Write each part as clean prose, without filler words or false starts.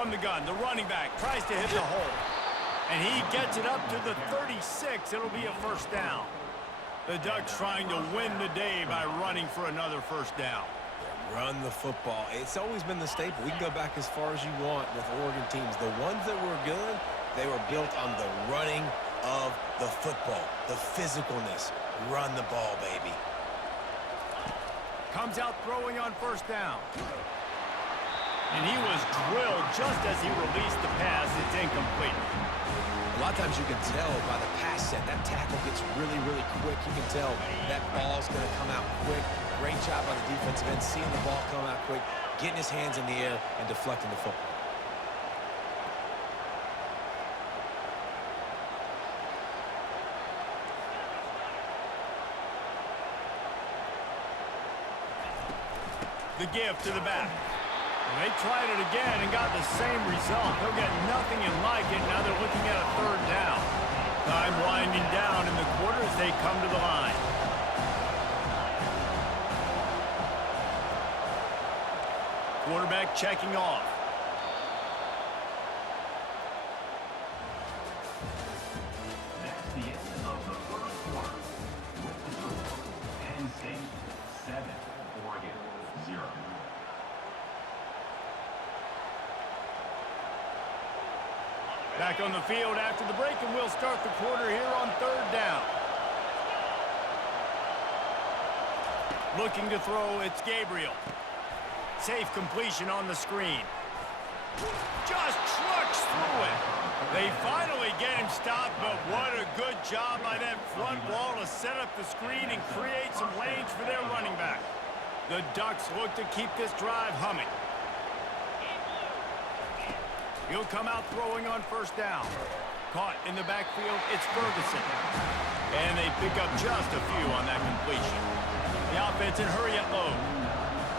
from the gun. The running back tries to hit the hole. And he gets it up to the 36. It'll be a first down. The Ducks trying to win the day by running for another first down. Run the football. It's always been the staple. We can go back as far as you want with Oregon teams. The ones that were good, they were built on the running of the football, the physicalness. Run the ball, baby. Comes out throwing on first down. And he was drilled just as he released the pass. It's incomplete. A lot of times you can tell by the pass set, that tackle gets really, really quick. You can tell that ball's going to come out quick. Great job by the defensive end, seeing the ball come out quick, getting his hands in the air, and deflecting the football. The give to the back. They tried it again and got the same result. They'll get nothing and like it. Now they're looking at a third down. Time winding down in the quarter as they come to the line. Quarterback checking off. That's the end of the first quarter. With the score, Penn State 7, Oregon 0. Back on the field after the break, and we'll start the quarter here on third down. Looking to throw, it's Gabriel. Safe completion on the screen. Just trucks through it. They finally get him stopped, but what a good job by that front wall to set up the screen and create some lanes for their running back. The Ducks look to keep this drive humming. He'll come out throwing on first down. Caught in the backfield, it's Ferguson. And they pick up just a few on that completion. The offense in hurry-up mode.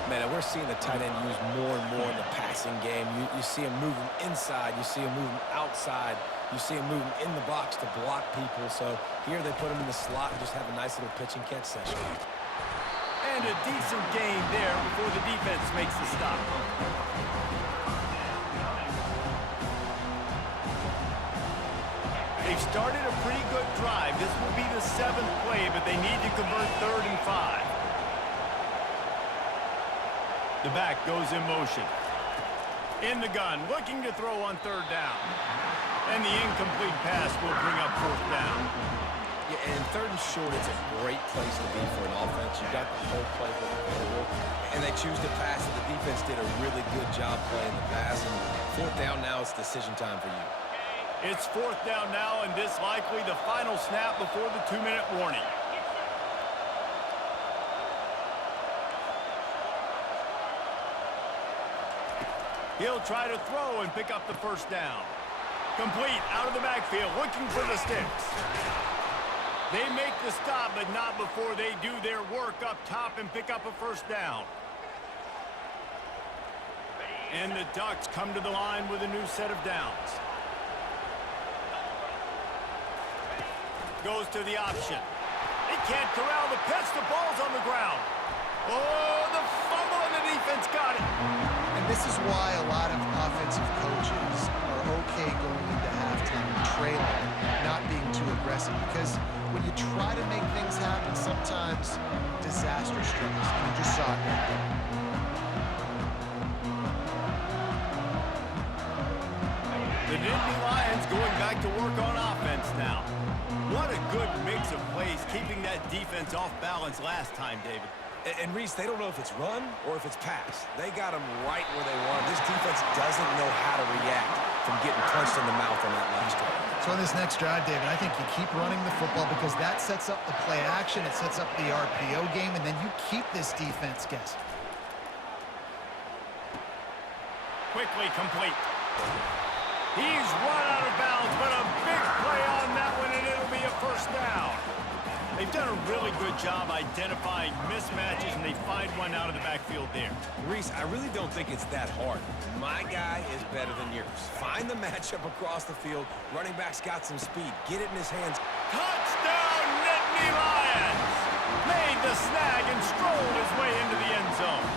Man, we're seeing the tight end used more and more in the passing game. You see him moving inside. You see him moving outside. You see him moving in the box to block people. So here they put him in the slot and just have a nice little pitch and catch session. And a decent gain there before the defense makes the stop. They've started a pretty good drive. This will be the 7th play, but they need to convert 3rd and 5. The back goes in motion. In the gun, looking to throw on 3rd down. And the incomplete pass will bring up 4th down. Yeah, and 3rd and short, it's a great place to be for an offense. You got the whole playbook available, and they choose to pass it. The defense did a really good job playing the pass, and 4th down now, it's decision time for you. It's 4th down now, and this likely the final snap before the 2-minute warning. He'll try to throw and pick up the first down. Complete out of the backfield, looking for the sticks. They make the stop, but not before they do their work up top and pick up a first down. And the Ducks come to the line with a new set of downs. Goes to the option. They can't corral the pitch. The ball's on the ground. Oh, the fumble and the defense got it. And this is why a lot of offensive coaches are okay going into halftime trailing, not being too aggressive, because when you try to make things happen, sometimes disaster strikes. And you just saw it right there. The Nittany Lions going back to work on offense now. What a good mix of plays, keeping that defense off balance last time, David. And Reese, they don't know if it's run or if it's pass. They got them right where they want. This defense doesn't know how to react from getting punched in the mouth on that last drive. So in this next drive, David, I think you keep running the football because that sets up the play action, it sets up the RPO game, and then you keep this defense guessing. Quickly complete. He's run out of bounds, but a big play on that one, and it'll be a first down. They've done a really good job identifying mismatches, and they find one out of the backfield there. Reese, I really don't think it's that hard. My guy is better than yours. Find the matchup across the field. Running back's got some speed. Get it in his hands. Touchdown, Nittany Lions! Made the snag and strolled his way into the end zone.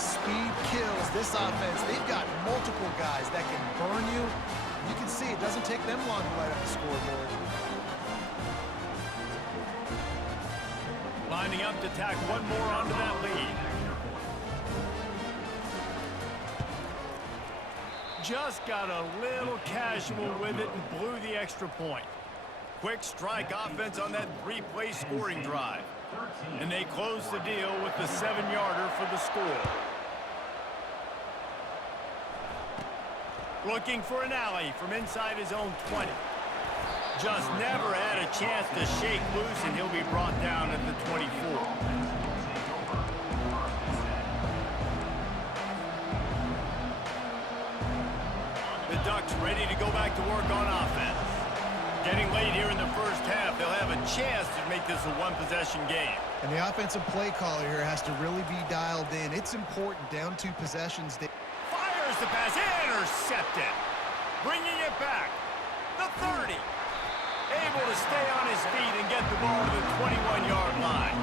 Speed kills. this offense, they've got multiple guys that can burn you. You can see it doesn't take them long to light up the scoreboard. Lining up to tack one more onto that lead. Just got a little casual with it and blew the extra point. Quick strike offense on that three-play scoring drive. And they close the deal with the 7-yarder for the score. Looking for an alley from inside his own 20. Just never had a chance to shake loose, and he'll be brought down at the 24. The Ducks ready to go back to work on offense. Getting late here in the first half, they'll have a chance to make this a one-possession game. And the offensive play caller here has to really be dialed in. It's important, down 2 possessions. Fires the pass, intercepted. Bringing it back, the 30. Able to stay on his feet and get the ball to the 21-yard line.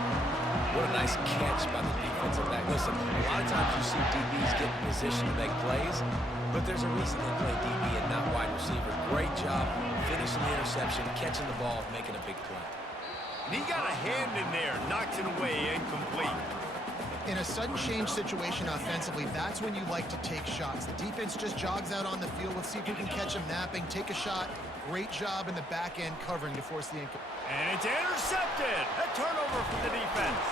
What a nice catch by the defensive back. Listen, a lot of times you see DBs get in position to make plays, but there's a reason they play DB and not wide receiver. Great job finishing the interception, catching the ball, making a big play. And he got a hand in there, knocks it away, incomplete. In a sudden change situation offensively, that's when you like to take shots. The defense just jogs out on the field. Let's see if we can catch him napping, take a shot. Great job in the back end covering to force the incomplete. And it's intercepted. A turnover for the defense.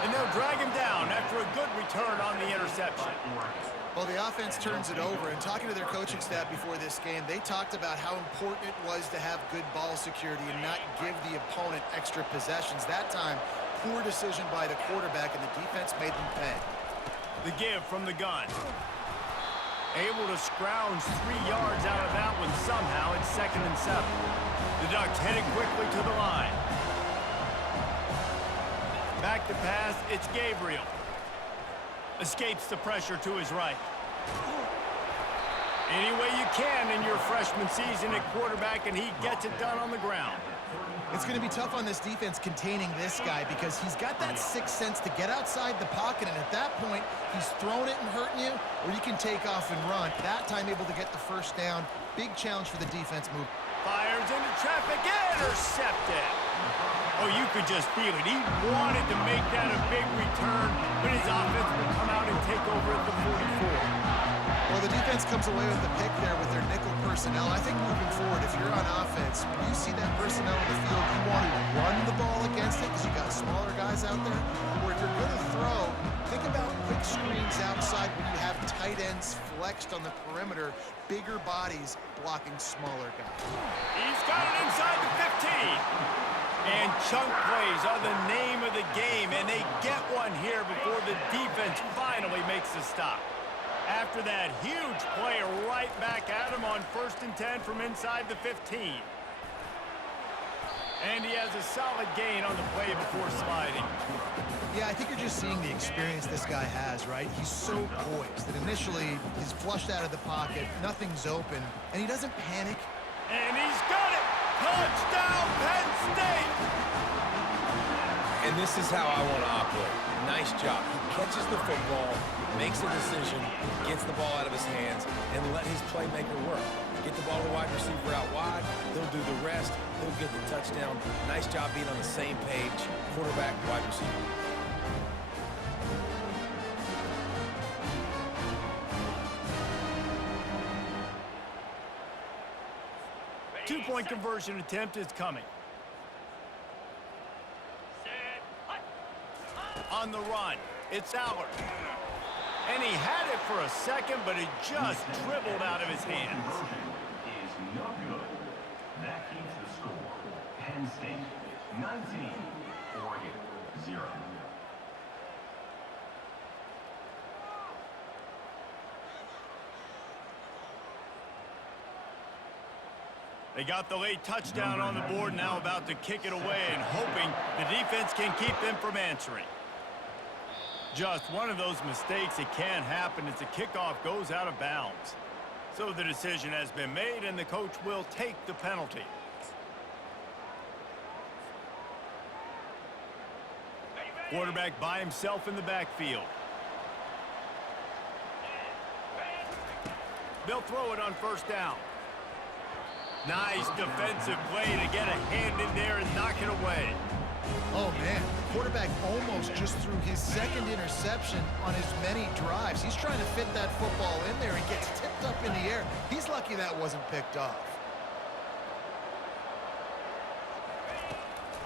And they'll drag him down after a good return on the interception. Well, the offense turns it over, and talking to their coaching staff before this game, they talked about how important it was to have good ball security and not give the opponent extra possessions. That time, poor decision by the quarterback, and the defense made them pay. The give from the gun. Able to scrounge 3 yards out of that one somehow. It's 2nd and 7. The Ducks heading quickly to the line. Back to pass, it's Gabriel. Escapes the pressure to his right. Any way you can in your freshman season at quarterback, and he gets it done on the ground. It's going to be tough on this defense containing this guy because he's got that sixth sense to get outside the pocket, and at that point, he's throwing it and hurting you, or you can take off and run. That time able to get the first down. Big challenge for the defense move. Fires into traffic, intercepted. Oh, you could just feel it. He wanted to make that a big return, but his offense would come out and take over at the 44. Well, the defense comes away with the pick there with their nickel personnel. I think moving forward, if you're on offense, when you see that personnel in the field, you want to run the ball against it because you got smaller guys out there. Or if you're going to throw, think about quick screens outside when you have tight ends flexed on the perimeter, bigger bodies blocking smaller guys. He's got it inside the 15. And chunk plays are the name of the game, and they get one here before the defense finally makes the stop. After that huge play right back at him on 1st and 10 from inside the 15. And he has a solid gain on the play before sliding. Yeah, I think you're just seeing the experience this guy has, right? He's so poised that initially he's flushed out of the pocket, nothing's open, and he doesn't panic. And he's got it! Touchdown, Penn State! And this is how I want to operate. Nice job. He catches the football, makes a decision, gets the ball out of his hands, and let his playmaker work. Get the ball to wide receiver out wide. He'll do the rest. He'll get the touchdown. Nice job being on the same page, quarterback, wide receiver. Two-point conversion attempt is coming. On the run, it's Allard. And he had it for a second, but it just dribbled out of his hands. Is no good. That keeps the score. Penn State 19, Oregon 0. They got the late touchdown on the board, now about to kick it away and hoping the defense can keep them from answering. Just one of those mistakes that can happen as the kickoff goes out of bounds. So the decision has been made, and the coach will take the penalty. Quarterback by himself in the backfield. They'll throw it on first down. Nice defensive play to get a hand in there and knock it away. Oh, man. The quarterback almost just threw his second interception on as many drives. He's trying to fit that football in there and gets tipped up in the air. He's lucky that wasn't picked off.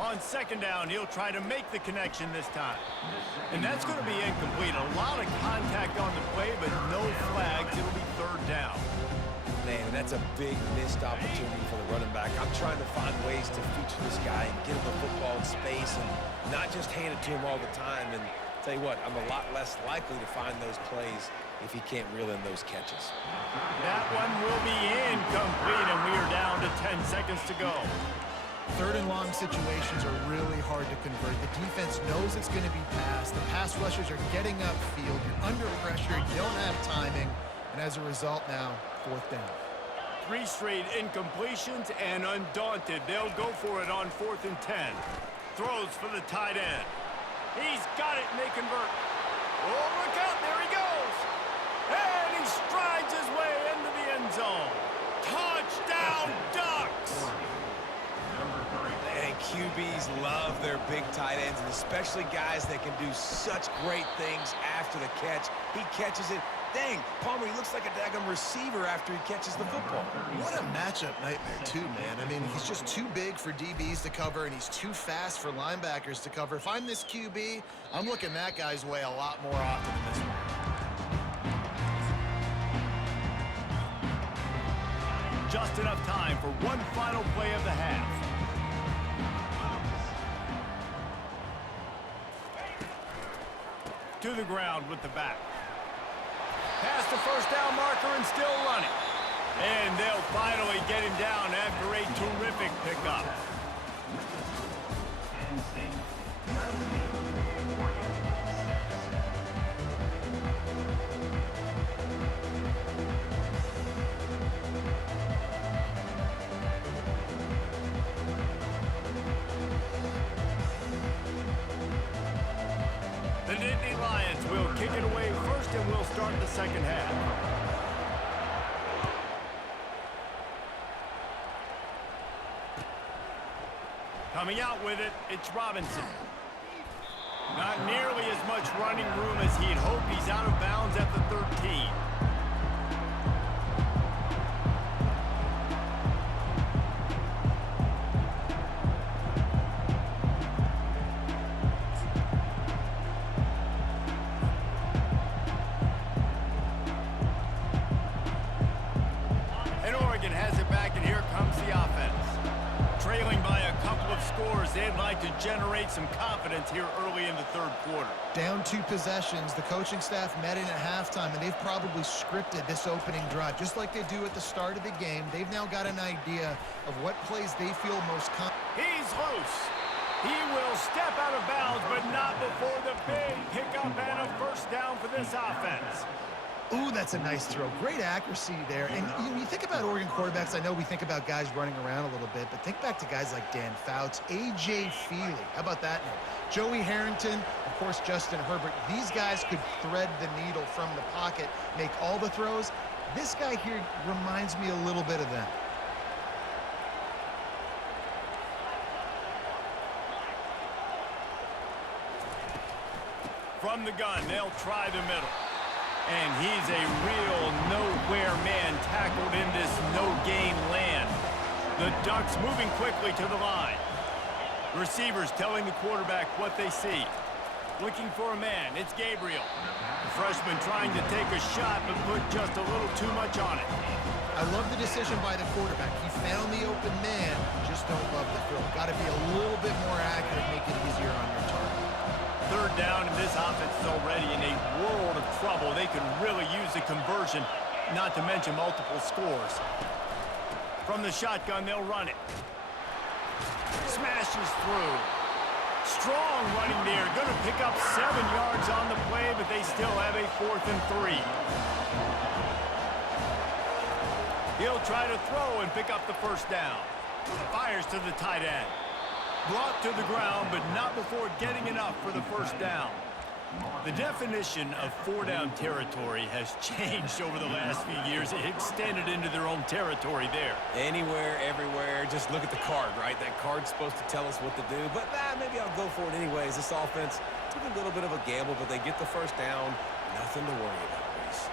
On second down, he'll try to make the connection this time. And that's going to be incomplete. A lot of contact on the play, but no flags. It'll be third down. Man, that's a big missed opportunity for the running back. I'm trying to find ways to feature this guy and get him the football in space and not just hand it to him all the time. And tell you what, I'm a lot less likely to find those plays if he can't reel in those catches. That one will be incomplete, and we are down to 10 seconds to go. Third and long situations are really hard to convert. The defense knows it's going to be passed. The pass rushers are getting upfield. You're under pressure. You don't have timing. And as a result now, fourth down. 3 straight incompletions, and undaunted, they'll go for it on 4th and 10. Throws for the tight end. He's got it, and they convert. Oh, look out, there he goes. And he strides his way into the end zone. Touchdown, Ducks! And QBs love their big tight ends, and especially guys that can do such great things after the catch. He catches it. Dang, Palmer, he looks like a daggum receiver after he catches the football. What a matchup nightmare, too, man. I mean, he's just too big for DBs to cover, and he's too fast for linebackers to cover. If I'm this QB, I'm looking that guy's way a lot more often than this one. Just enough time for one final play of the half. To the ground with the back. Past the first down marker and still running. And they'll finally get him down after a terrific pickup. The Nittany Lions will kick it away first, and we'll start the second half. Coming out with it, it's Robinson. Not nearly as much running room as he'd hoped. He's out of bounds at the 13. They'd like to generate some confidence here early in the third quarter. Down 2 possessions, the coaching staff met in at halftime, and they've probably scripted this opening drive. Just like they do at the start of the game, they've now got an idea of what plays they feel most confident. He's loose. He will step out of bounds, but not before the big pickup and a first down for this offense. Ooh, that's a nice throw. Great accuracy there. And you think about Oregon quarterbacks, I know we think about guys running around a little bit, but think back to guys like Dan Fouts, A.J. Feely. How about that name? Joey Harrington, of course, Justin Herbert. These guys could thread the needle from the pocket, make all the throws. This guy here reminds me a little bit of them. From the gun, they'll try the middle. And he's a real nowhere man tackled in this no-gain land. The Ducks moving quickly to the line. Receivers telling the quarterback what they see. Looking for a man, it's Gabriel. The freshman trying to take a shot, but put just a little too much on it. I love the decision by the quarterback. He found the open man, just don't love the throw. Got to be a little bit more accurate, make it easier on your target. Third down, and this offense is already in a world of trouble. They could really use a conversion, not to mention multiple scores. From the shotgun, they'll run it. Smashes through. Strong running there. Going to pick up 7 yards on the play, but they still have a 4th and 3. He'll try to throw and pick up the first down. Fires to the tight end. Brought to the ground, but not before getting enough for the first down. The definition of four-down territory has changed over the last few years. It extended into their own territory there. Anywhere, everywhere. Just look at the card, right? That card's supposed to tell us what to do. But maybe I'll go for it anyways. This offense took a little bit of a gamble, but they get the first down. Nothing to worry about, Reese.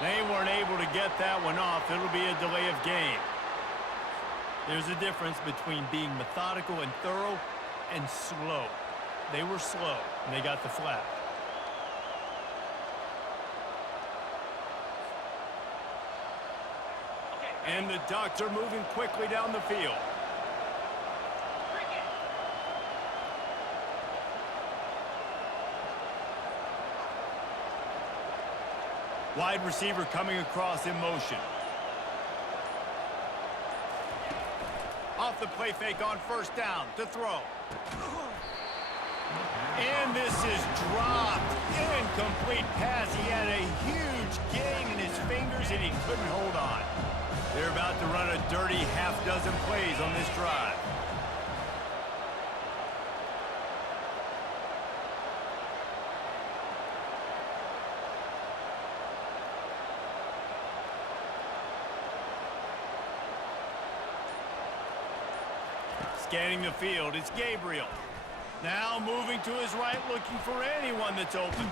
They weren't able to get that one off. It'll be a delay of game. There's a difference between being methodical and thorough and slow. They were slow, and they got the flag. And the Ducks are moving quickly down the field. Wide receiver coming across in motion. Off the play fake on first down to throw. And this is dropped. Incomplete pass. He had a huge gain in his fingers and he couldn't hold on. They're about to run a dirty half-dozen plays on this drive. Scanning the field, it's Gabriel. Now moving to his right, looking for anyone that's open.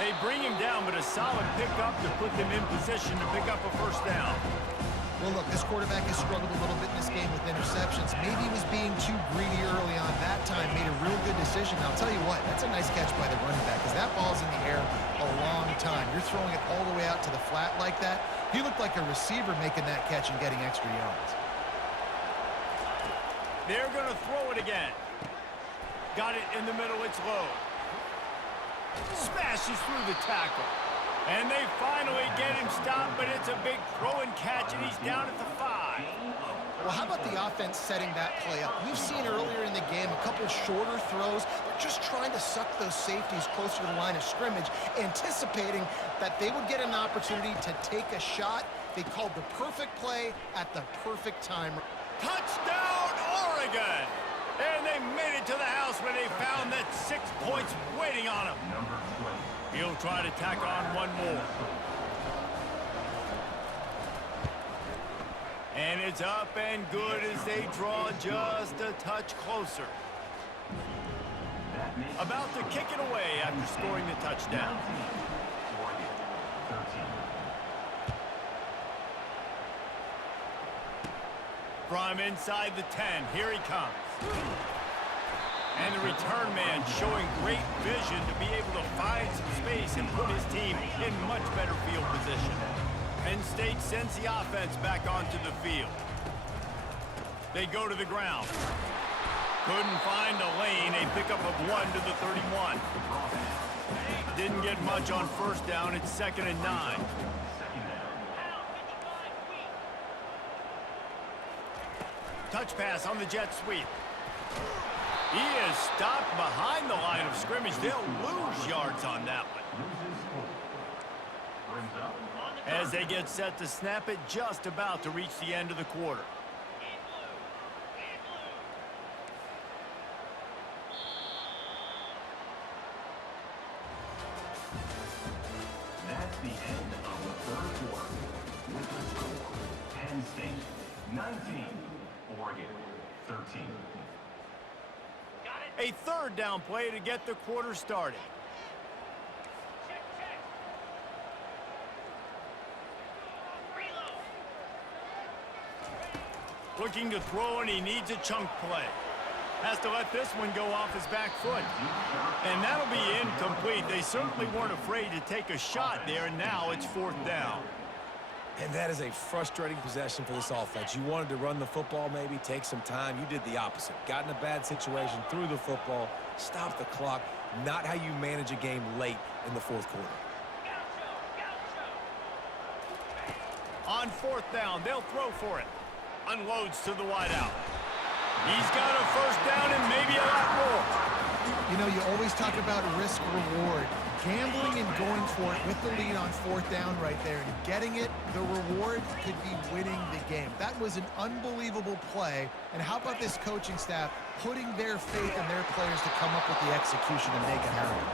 They bring him down, but a solid pickup to put them in position to pick up a first down. Well, look, this quarterback has struggled a little bit in this game with interceptions. Maybe he was being too greedy early on. That time made a real good decision. Now, I'll tell you what, that's a nice catch by the running back because that ball's in the air a long time. You're throwing it all the way out to the flat like that. He looked like a receiver making that catch and getting extra yards. They're going to throw it again. Got it in the middle, it's low. Smashes through the tackle. And they finally get him stopped, but it's a big throw and catch, and he's down at the 5. Well, how about the offense setting that play up? We've seen earlier in the game a couple shorter throws. They're just trying to suck those safeties closer to the line of scrimmage, anticipating that they would get an opportunity to take a shot. They called the perfect play at the perfect time. Touchdown, Oregon! And they made it to the house when they found that 6 points waiting on them. He'll try to tack on one more. And it's up and good as they draw just a touch closer. About to kick it away after scoring the touchdown. From inside the 10, here he comes. And the return man showing great vision to be able to find some space and put his team in much better field position. Penn State sends the offense back onto the field. They go to the ground. Couldn't find a lane. A pickup of 1 to the 31. Didn't get much on first down. It's 2nd and 9. Touch pass on the jet sweep. He is stopped behind the line of scrimmage. They'll lose yards on that one. As they get set to snap it, just about to reach the end of the quarter. That's the end of the third quarter. With the score, Penn State 19, Oregon 13. A third down play to get the quarter started. Looking to throw, and he needs a chunk play. Has to let this one go off his back foot. And that'll be incomplete. They certainly weren't afraid to take a shot there, and now it's 4th down. And that is a frustrating possession for this offense. You wanted to run the football, maybe take some time. You did the opposite. Got in a bad situation, threw the football, stopped the clock. Not how you manage a game late in the 4th quarter. On 4th down, they'll throw for it. Unloads to the wideout. He's got a first down and maybe a lot more. You know, you always talk about risk-reward. gambling and going for it with the lead on 4th down right there and getting it, the reward could be winning the game. That was an unbelievable play. And how about this coaching staff putting their faith in their players to come up with the execution and make it happen?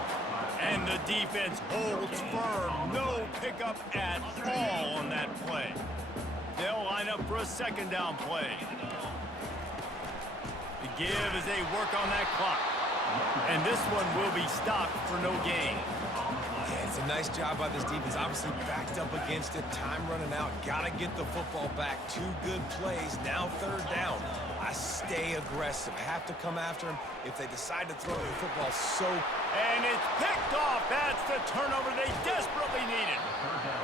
And the defense holds firm. No pickup at all on that play. They'll line up for a 2nd down play. The give as they work on that clock. And this one will be stopped for no gain. Yeah, it's a nice job by this defense. Obviously backed up against it. Time running out. Got to get the football back. 2 good plays. Now 3rd down. I stay aggressive. Have to come after him if they decide to throw the football. And it's picked off. That's the turnover they desperately needed.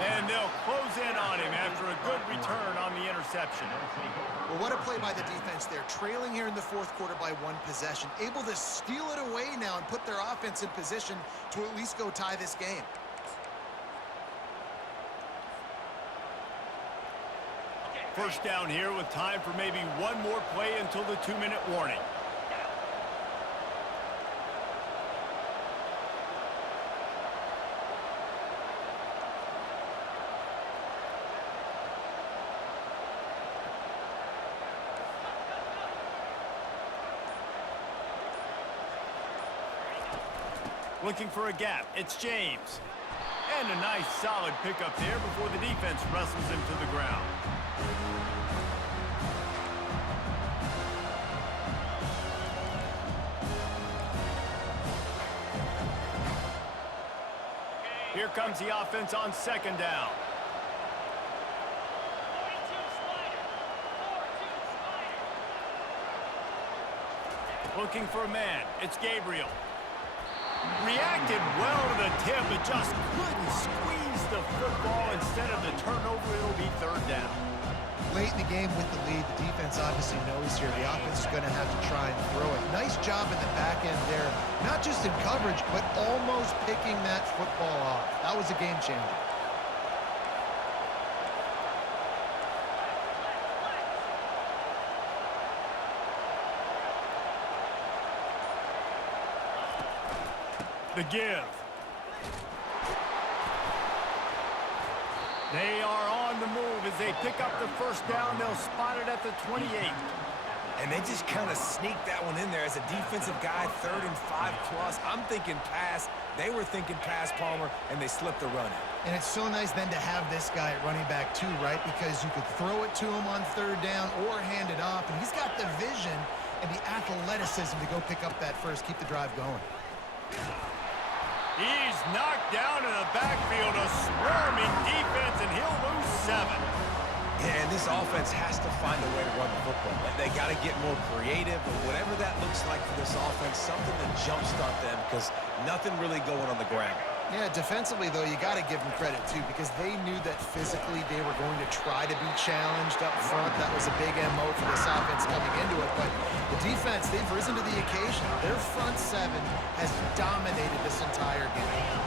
And they'll close in on him after a good return on the interception. Well, what a play by the defense there. Trailing here in the 4th quarter by 1 possession. Able to steal it away now and put their offense in position to at least go tie this game. First down here with time for maybe one more play until the 2-minute warning. Looking for a gap. It's James. And a nice solid pickup there before the defense wrestles him to the ground. Here comes the offense on 2nd down. Looking for a man. It's Gabriel. Reacted well to the tip, but just couldn't squeeze the football. Instead of the turnover, it'll be 3rd down. Late in the game with the lead, the defense obviously knows here the offense is going to have to try and throw it. Nice job in the back end there, not just in coverage, but almost picking that football off. That was a game changer. The give. They are on the move as they pick up the 1st down. They'll spot it at the 28. And they just kind of sneaked that one in there as a defensive guy, 3rd and 5+. I'm thinking pass. They were thinking pass, Palmer, and they slipped the run in. And it's so nice then to have this guy at running back too, right? Because you could throw it to him on 3rd down or hand it off. And he's got the vision and the athleticism to go pick up that first, keep the drive going. He's knocked down in the backfield, a swarming defense, and he'll lose 7. Yeah, and this offense has to find a way to run the football. They got to get more creative, or whatever that looks like for this offense, something to jumpstart them, because nothing really going on the ground. Yeah, defensively, though, you got to give them credit, too, because they knew that physically they were going to try to be challenged up front. That was a big MO for this offense coming into it. But the defense, they've risen to the occasion. Their front 7 has dominated this entire game.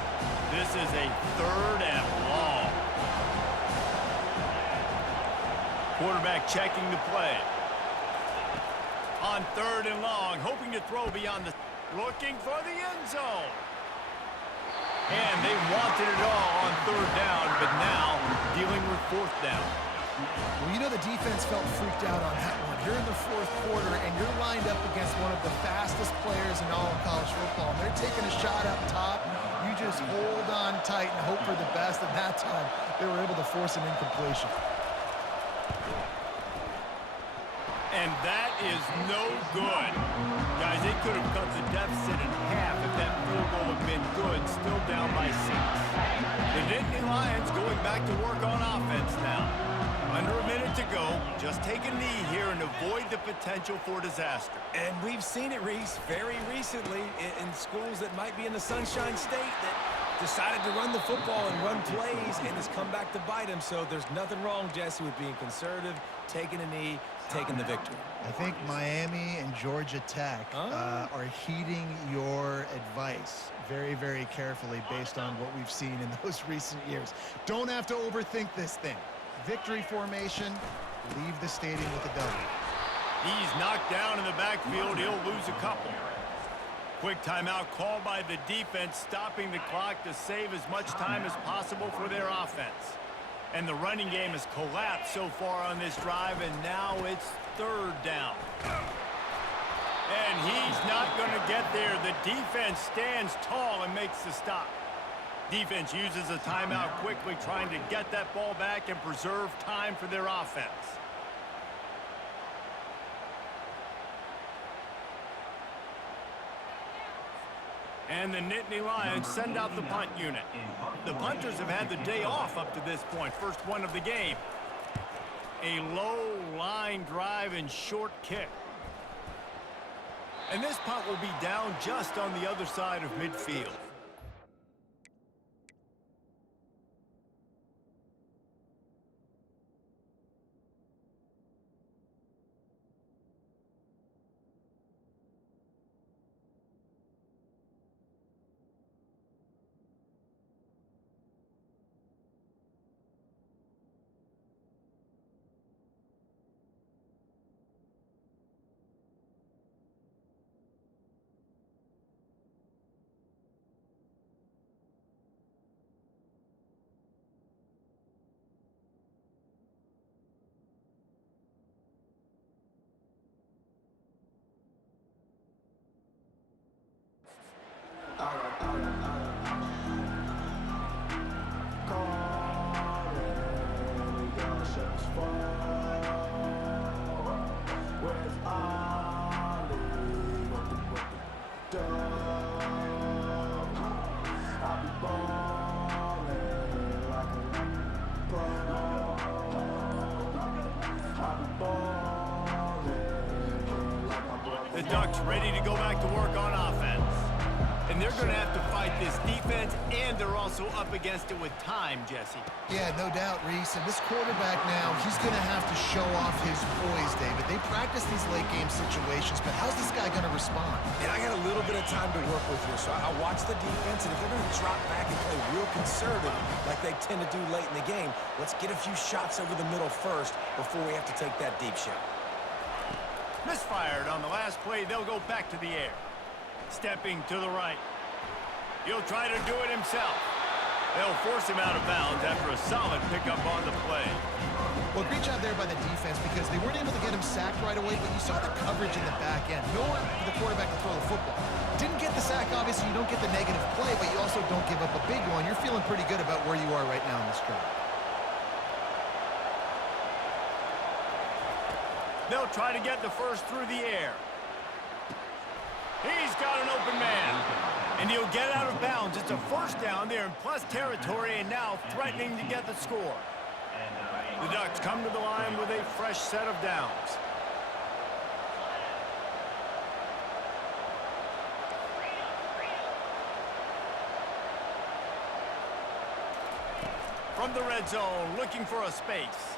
This is a 3rd and long. Quarterback checking the play. On 3rd and long, hoping to throw beyond the... Looking for the end zone. And they wanted it all on 3rd down, but now dealing with 4th down. Well, you know the defense felt freaked out on that one. You're in the 4th quarter, and you're lined up against one of the fastest players in all of college football. And they're taking a shot up top. You just hold on tight and hope for the best. And that time, they were able to force an incompletion. And that is no good. Guys, they could have cut the deficit in half if that field goal had been good, still down by 6. The Nittany Lions going back to work on offense now. Under a minute to go, just take a knee here and avoid the potential for disaster. And we've seen it, Reese, very recently in schools that might be in the Sunshine State that decided to run the football and run plays, and it's come back to bite him. So there's nothing wrong, Jesse, with being conservative, taking a knee, taking the victory. I think Miami and Georgia Tech are heeding your advice very, very carefully based on what we've seen in those recent years. Don't have to overthink this thing. Victory formation, leave the stadium with a W. He's knocked down in the backfield. He'll lose a couple. Quick timeout called by the defense, stopping the clock to save as much time as possible for their offense. And the running game has collapsed so far on this drive, and now it's third down. And he's not going to get there. The defense stands tall and makes the stop. Defense uses a timeout quickly, trying to get that ball back and preserve time for their offense. And the Nittany Lions send out the punt unit. The punters have had the day off up to this point. First one of the game. A low line drive and short kick. And this punt will be down just on the other side of midfield. The Ducks ready to go back to work on offense. And they're going to have to fight this defense, and they're also up against it with time, Jesse. Yeah, no doubt, Reese. And this quarterback now, he's going to have to show off his poise, David. They practice these late-game situations, but how's this guy going to respond? And I got a little bit of time to work with here, so I watch the defense, and if they're going to drop back and play real conservative like they tend to do late in the game, let's get a few shots over the middle first before we have to take that deep shot. Misfired on the last play. They'll go back to the air. Stepping to the right. He'll try to do it himself. They'll force him out of bounds after a solid pickup on the play. Well, great job there by the defense because they weren't able to get him sacked right away, but you saw the coverage in the back end. No one for the quarterback to throw the football. Didn't get the sack, obviously. You don't get the negative play, but you also don't give up a big one. You're feeling pretty good about where you are right now in this drive. They'll try to get the first through the air. He's got an open man. And he'll get out of bounds. It's a first down there in plus territory and now threatening to get the score. The Ducks come to the line with a fresh set of downs. From the red zone, looking for a space.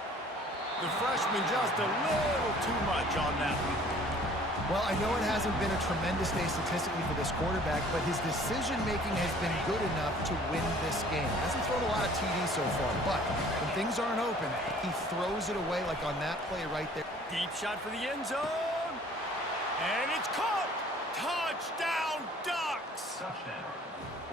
The freshman just a little too much on that one. Well, I know it hasn't been a tremendous day statistically for this quarterback, but his decision-making has been good enough to win this game. Hasn't thrown a lot of TDs so far, but when things aren't open, he throws it away like on that play right there. Deep shot for the end zone. And it's caught. Touchdown, Ducks. Touchdown,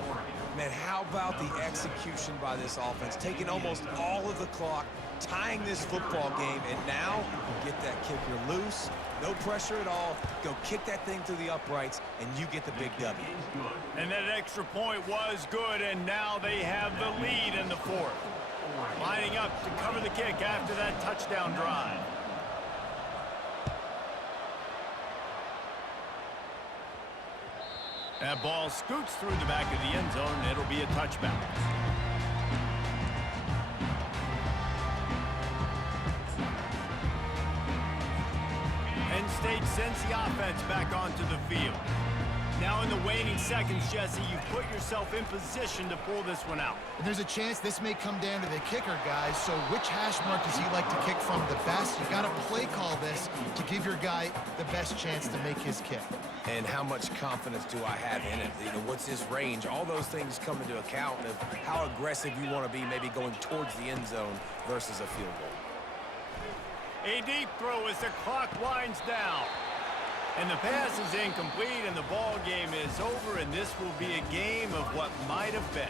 Oregon. Man, how about the execution by this offense? Taking almost all of the clock, tying this football game, and now get that kicker loose. No pressure at all. Go kick that thing through the uprights, and you get the big W. And that extra point was good, and now they have the lead in the fourth. Lining up to cover the kick after that touchdown drive. That ball scoots through the back of the end zone, and it'll be a touchback. Penn State sends the offense back onto the field. Now in the waning seconds, Jesse, you've put yourself in position to pull this one out. And there's a chance this may come down to the kicker, guys. So which hash mark does he like to kick from the best? You got to play call this to give your guy the best chance to make his kick. And how much confidence do I have in it? You know, what's his range? All those things come into account of how aggressive you want to be, maybe going towards the end zone versus a field goal. A deep throw as the clock winds down. And the pass is incomplete, and the ball game is over, and this will be a game of what might have been.